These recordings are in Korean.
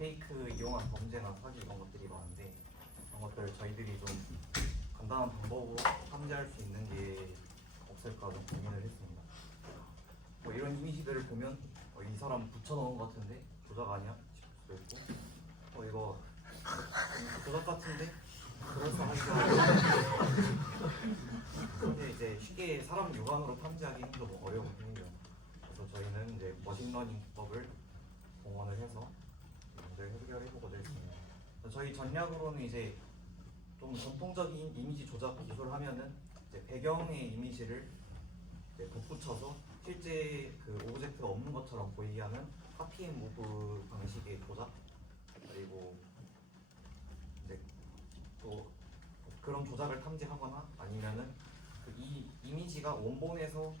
딥페이크 이용한 범죄나 사기 이런 것들이 많은데 그런 것들을 저희들이 좀 간단한 방법으로 탐지할 수 있는 게 없을까 좀 고민을 했습니다. 뭐 이런 이미지들을 보면 이 사람 붙여넣은 것 같은데 조작 아니야? 싶을 수도 있고 이거 조작 같은데? 그럴싸하기도 하고 근데 이제 쉽게 사람 육안으로 탐지하기는 좀 어려운 편이에요. 그래서 저희는 이제 머신러닝 기법을 동원을 해서 문제를 해결해보고자 했습니다. 저희 전략으로는 이제 좀 전통적인 이미지 조작 기술을 하면은 이제 배경의 이미지를 이제 덧붙여서 실제 그 오브젝트가 없는 것처럼 보이게 하는 카피앤무브 방식의 조작, 그리고 이제 또 그런 조작을 탐지하거나 아니면은 이 이미지가 원본에서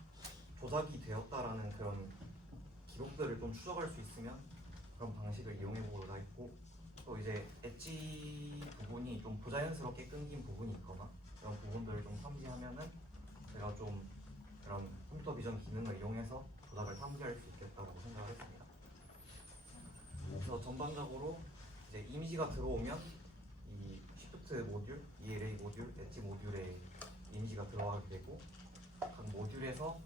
조작이 되었다라는 그런 기록들을 좀 추적할 수 있으면 그런 방식을 이용해보고자 했고, 또 이제 엣지 부분이 좀 부자연스럽게 끊긴 부분이 있거나 그런 부분들을 좀 탐지하면은 제가 좀 그런 컴퓨터 비전 기능을 이용해서 조작을 탐지할 수 있겠다라고 생각을 했습니다. 그래서 전반적으로 이제 이미지가 들어오면 이 Shift 모듈, ELA 모듈, 엣지 모듈에 이미지가 들어가게 되고 각 모듈에서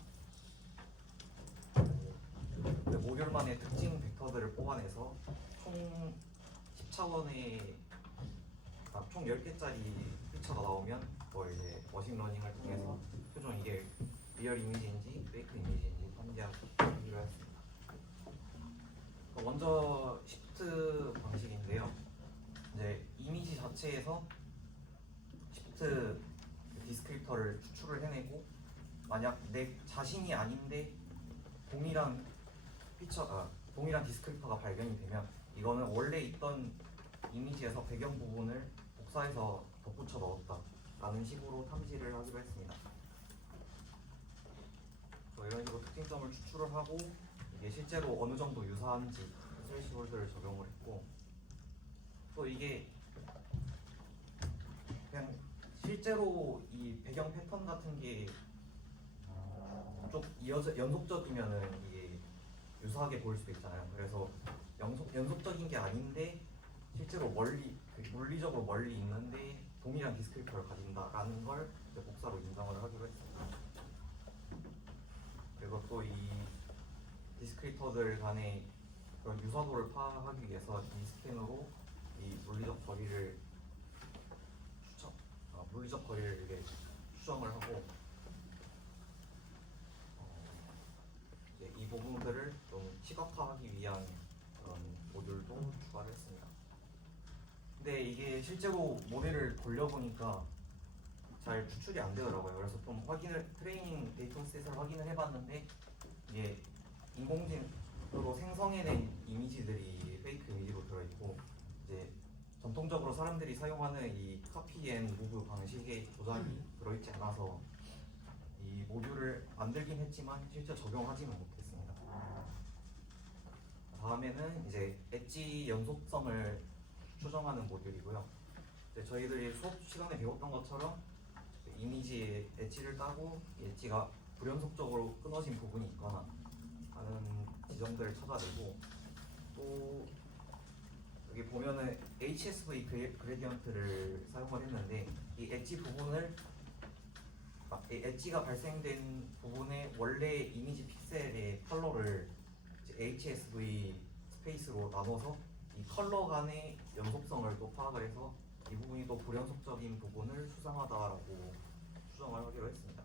그 모듈만의 특징 벡터들을 뽑아내서 총 10차원의 총 10개짜리 피처가 나오면 그걸 이제 머신러닝을 통해서 최종 이게 리얼 이미지인지 페이크 이미지인지 탐지하기로 했습니다. 먼저 시프트 방식인데요. 이제 이미지 자체에서 시프트 디스크립터를 추출을 해내고 만약 내 자신이 아닌데 동일한 동일한 디스크립터가 발견이 되면 이거는 원래 있던 이미지에서 배경 부분을 복사해서 덧붙여 넣었다라는 식으로 탐지를 하기로 했습니다. 이런 식으로 특징점을 추출을 하고 이게 실제로 어느 정도 유사한지 스레시홀드를 적용을 했고, 또 이게 그냥 실제로 이 배경 패턴 같은 게 좀 연속적이면은 이게 유사하게 보일 수도 있잖아요. 그래서 연속적인 게 아닌데 실제로 물리적으로 멀리 있는데 동일한 디스크립터를 가진다라는 걸 복사로 인정을 하기로 했습니다. 그리고 또 이 디스크립터들 간의 그런 유사도를 파악하기 위해서 이 스캔으로 이 물리적 거리를 이렇게 추정을 하고 이 부분들을 좀 시각화하기 위한 그런 모듈도 추가를 했습니다. 근데 이게 실제로 모델을 돌려보니까 잘 추출이 안 되더라고요. 그래서 좀 트레이닝 데이터셋을 확인을 해봤는데 이게 인공지능으로 생성해낸 이미지들이 페이크 이미지로 들어있고 이제 전통적으로 사람들이 사용하는 이 카피 앤 무브 방식의 조작이 들어있지 않아서 이 모듈을 만들긴 했지만 실제 적용하지는 못했습니다. 다음에는 이제 엣지 연속성을 추정하는 모듈이고요. 이제 저희들이 수업 시간에 배웠던 것처럼 이미지에 엣지를 따고 엣지가 불연속적으로 끊어진 부분이 있거나 하는 지점들을 찾아내고, 또 여기 보면은 HSV 그레디언트를 사용을 했는데 이 엣지 부분을 엣지가 발생된 부분의 원래 이미지 픽셀의 컬러를 HSV 스페이스로 나눠서 이 컬러 간의 연속성을 또 파악을 해서 이 부분이 또 불연속적인 부분을 수상하다라고 추정을 하기로 했습니다.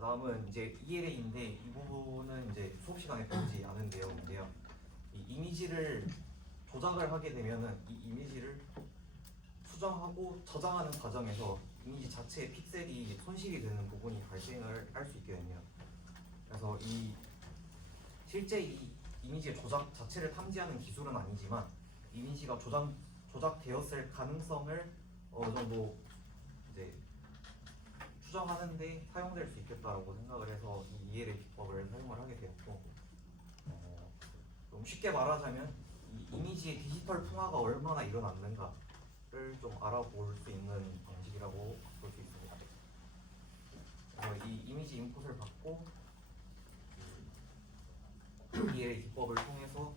다음은 이제 ELA인데 이 부분은 이제 수업 시간에 배우지 않은 내용인데요. 이 이미지를 조작을 하게 되면은 이 이미지를 수정하고 저장하는 과정에서 이미지 자체의 픽셀이 손실이 되는 부분이 발생을 할 수 있거든요. 그래서 실제 이 이미지의 조작 자체를 탐지하는 기술은 아니지만 이미지가 조작되었을 가능성을 어느 정도 이제 추정하는데 사용될 수 있겠다라고 생각을 해서 이 ELA 기법을 사용을 하게 되었고, 좀 쉽게 말하자면 이 이미지의 디지털 풍화가 얼마나 일어났는가를 좀 알아볼 수 있는 방식이라고 볼 수 있습니다. 그래서 이 이미지 인풋을 받고 ODL 기법을 통해서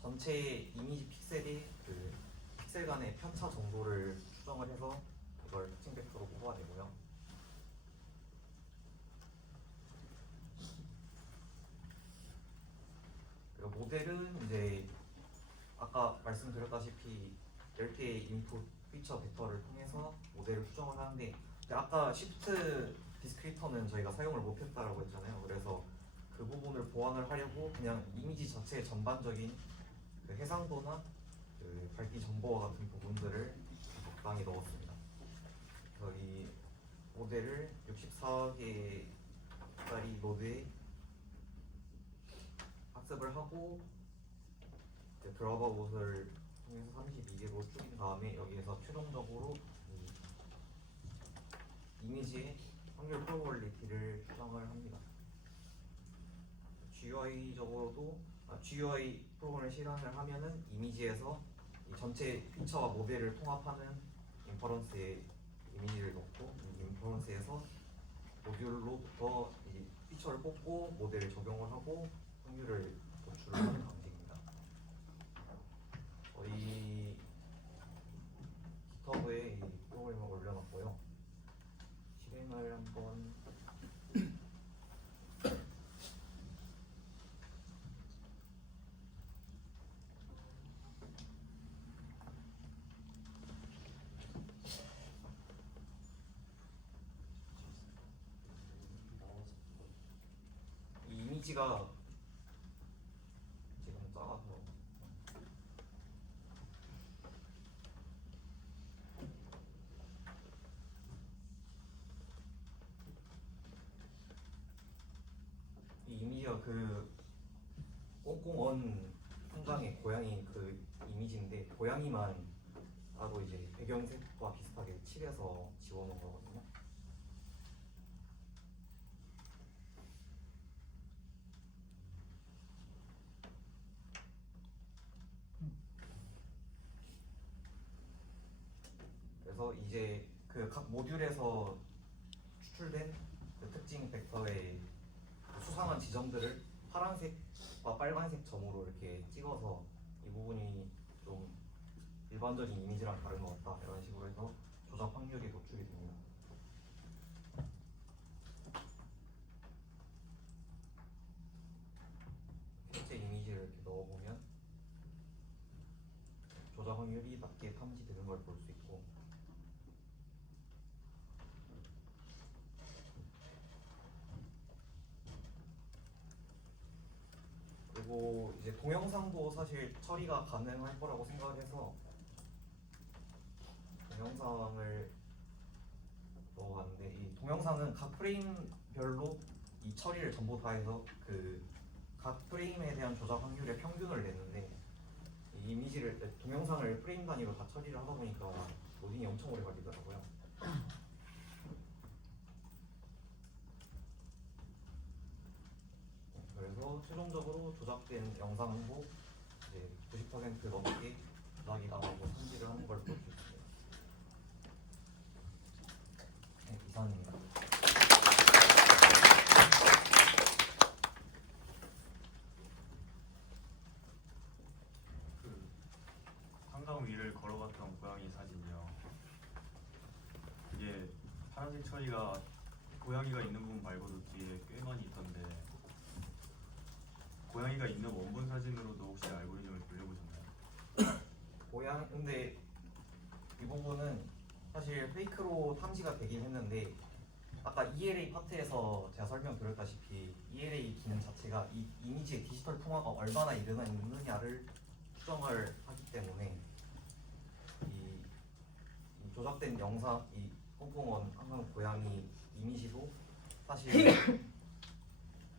전체 이미지 픽셀의 그 픽셀 간의 편차 정도를 추정을 해서 이걸 특징 벡터로 뽑아내고요. 그리고 모델은 이제 아까 말씀드렸다시피 10개의 인풋 피처 벡터를 통해서 모델을 추정을 하는데, 아까 시프트 디스크리터는 저희가 사용을 못했다라고 했잖아요. 그래서 그 부분을 보완을 하려고 그냥 이미지 자체의 전반적인 그 해상도나 그 밝기 정보와 같은 부분들을 적당히 넣었습니다. 그래서 이 모델을 64개짜리 노드에 학습을 하고 드랍아웃을 통해서 32개로 줄인 다음에 여기에서 최종적으로 이미지의 확률 프로버빌리티를 추정을 합니다. GUI 프로그램을 실행을 하면은 이미지에서 이 전체 피처와 모델을 통합하는 인퍼런스에 이미지를 넣고, 이 인퍼런스에서 모듈로부터 이 피처를 뽑고 모델을 적용을 하고 확률을 도출을 하는 방식입니다. 저희 GitHub에 이 프로그램을 올려놨고요. 실행을 한번 이 이미지가 지금 작아서 이 이미지가 그 꽁꽁언 풍장의 고양이 그 이미지인데, 고양이만 따로 이제 배경색과 비슷하게 칠해서 지워놓은 거거든요. 그래서 이제 그 각 모듈에서 추출된 그 특징 벡터의 수상한 지점들을 파란색과 빨간색 점으로 이렇게 찍어서 이 부분이 좀 일반적인 이미지랑 다른 것 같다 이런 식으로 해서 조작 확률이 노출이 됩니다. 실제 이미지를 이렇게 넣어보면 조작 확률이 낮게 탐지되는 걸 볼 수 있고, 그리고 이제 동영상도 사실 처리가 가능할 거라고 생각을 해서 동영상을 넣어봤는데, 이 동영상은 각 프레임별로 이 처리를 전부 다 해서 그 각 프레임에 대한 조작 확률의 평균을 내는데, 이 이미지를 동영상을 프레임 단위로 다 처리를 하다 보니까 로딩이 엄청 오래 걸리더라고요. 그래서 최종적으로 조작된 영상도 이제 90% 넘게 조작이 나오고 탐지를 하는 걸 볼 수 있습니다. 네, 이상입니다. 그 한강 위를 걸어갔던 고양이 사진이요. 이게 파란색 처리가 고양이가 있는 부분 말고도 뒤에 꽤 많이 있던데, 고양이가 있는 원본 사진으로도 혹시 알고리즘을 돌려보셨나요? 근데 이 부분은 사실 페이크로 탐지가 되긴 했는데, 아까 ELA 파트에서 제가 설명드렸다시피 ELA 기능 자체가 이 이미지의 디지털 통화가 얼마나 일어나느냐를 추정을 하기 때문에 이 조작된 영상, 이 꽁꽁언 한강 고양이 이미지도 사실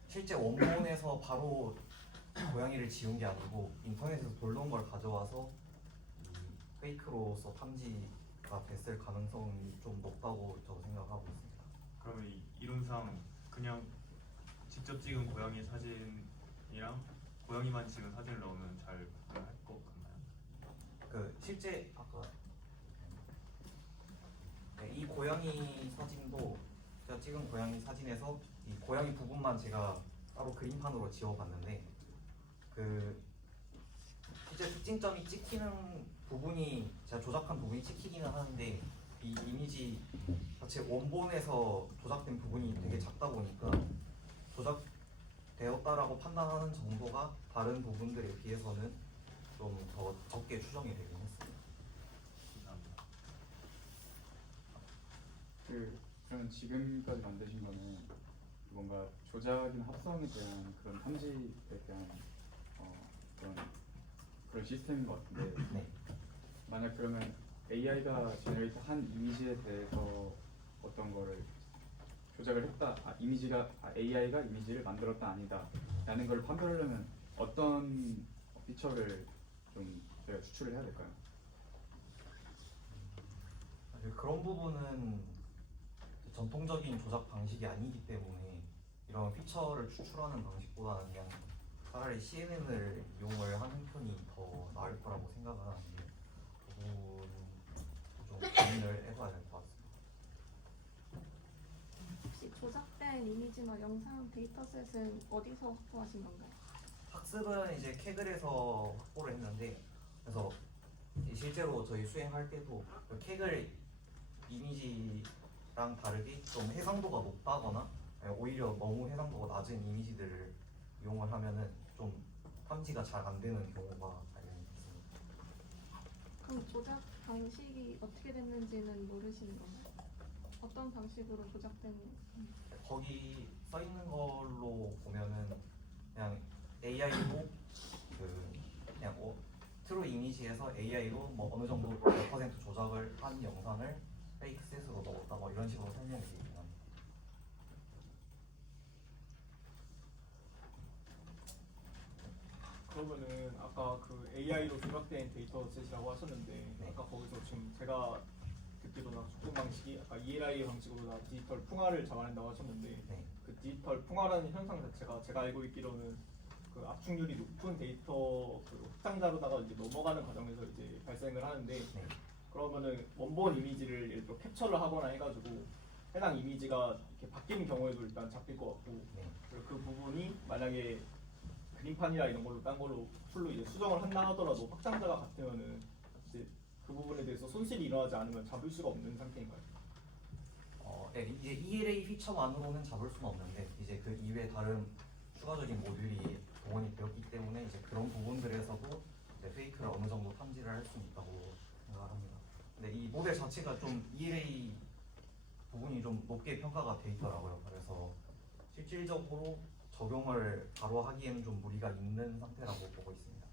실제 원본에서 바로 고양이를 지운 게 아니고 인터넷에서 돌려온 걸 가져와서 이 페이크로서 탐지가 됐을 가능성이 좀 높다고 저도 생각하고 있습니다. 그러면 이 이론상 그냥 직접 찍은 고양이 사진이랑 고양이만 찍은 사진을 넣으면 잘 구분할 것 같나요? 그 실제 아까 이 고양이 사진도 제가 찍은 고양이 사진에서 이 고양이 부분만 제가 따로 그림판으로 지워봤는데, 그 실제 특징점이 찍히는 부분이 제가 조작한 부분이 찍히기는 하는데 이 이미지 자체 원본에서 조작된 부분이 되게 작다 보니까 조작되었다라고 판단하는 정도가 다른 부분들에 비해서는 좀 더 적게 추정이 되긴 했습니다. 감사합니다. 그러면 지금까지 만드신 거는 뭔가 조작이나 합성에 대한 그런 탐지에 대한 그런 시스템인 것 같은데 네. 만약 그러면 AI가 제너레이트 한 이미지에 대해서 어떤 거를 조작을 했다, AI가 이미지를 만들었다 아니다 라는 걸 판별하려면 어떤 피처를 좀 저희가 추출을 해야 될까요? 사실 그런 부분은 전통적인 조작 방식이 아니기 때문에 이런 피처를 추출하는 방식보다는 그냥 차라리 CNN을 이용을 하는 편이 더 나을 거라고 생각을 하는데 그 부분은 좀 고민을 해봐야 될 것 같습니다. 혹시 조작된 이미지나 영상 데이터셋은 어디서 확보하신 건가요? 학습은 이제 캐글에서 확보를 했는데 그래서 실제로 저희 수행할 때도 그 캐글 이미지랑 다르게 좀 해상도가 높다거나 아니면 오히려 너무 해상도가 낮은 이미지들을 이용을 하면은 좀 탐지가 잘 안 되는 경우가 발생했습니다. 그럼 조작 방식이 어떻게 됐는지는 모르시는 건가요? 어떤 방식으로 조작된 거기 써 있는 걸로 보면은 그냥 AI로 그냥 트루 이미지에서 AI로 뭐 어느 정도 몇 퍼센트 조작을 한 영상을 페이크셋으로 넣었다 뭐 이런 식으로 설명이 되긴 합니다. 그러면은 아까 그 AI로 조작된 데이터셋이라고 하셨는데 네. 아까 거기서 지금 제가 듣기로는 접근 방식이 아까 ELI 방식으로 디지털 풍화를 잡아낸다고 하셨는데 네. 그 디지털 풍화라는 현상 자체가 제가 알고 있기로는 그 압축률이 높은 데이터 그 확장자로다가 이제 넘어가는 과정에서 이제 발생을 하는데 네. 그러면은 원본 이미지를 예를 들어 캡처를 하거나 해가지고 해당 이미지가 이렇게 바뀌는 경우에도 일단 잡힐 것 같고 네. 그리고 그 부분이 만약에 그림판이나 이런 걸로 딴 걸로 풀로 이제 수정을 한다 하더라도 확장자가 같으면은 이제 그 부분에 대해서 손실이 일어나지 않으면 잡을 수가 없는 상태인가요? 네, 이제 ELA 피처만으로는 잡을 수는 없는데 이제 그 이외에 다른 추가적인 모듈이 동원이 되었기 때문에 이제 그런 부분들에서도 이제 페이크를 어느 정도 탐지를 할 수 있다고 생각합니다. 근데 이 모델 자체가 좀 ELA 부분이 좀 높게 평가가 돼 있더라고요. 그래서 실질적으로 적용을 바로 하기에는 좀 무리가 있는 상태라고 보고 있습니다.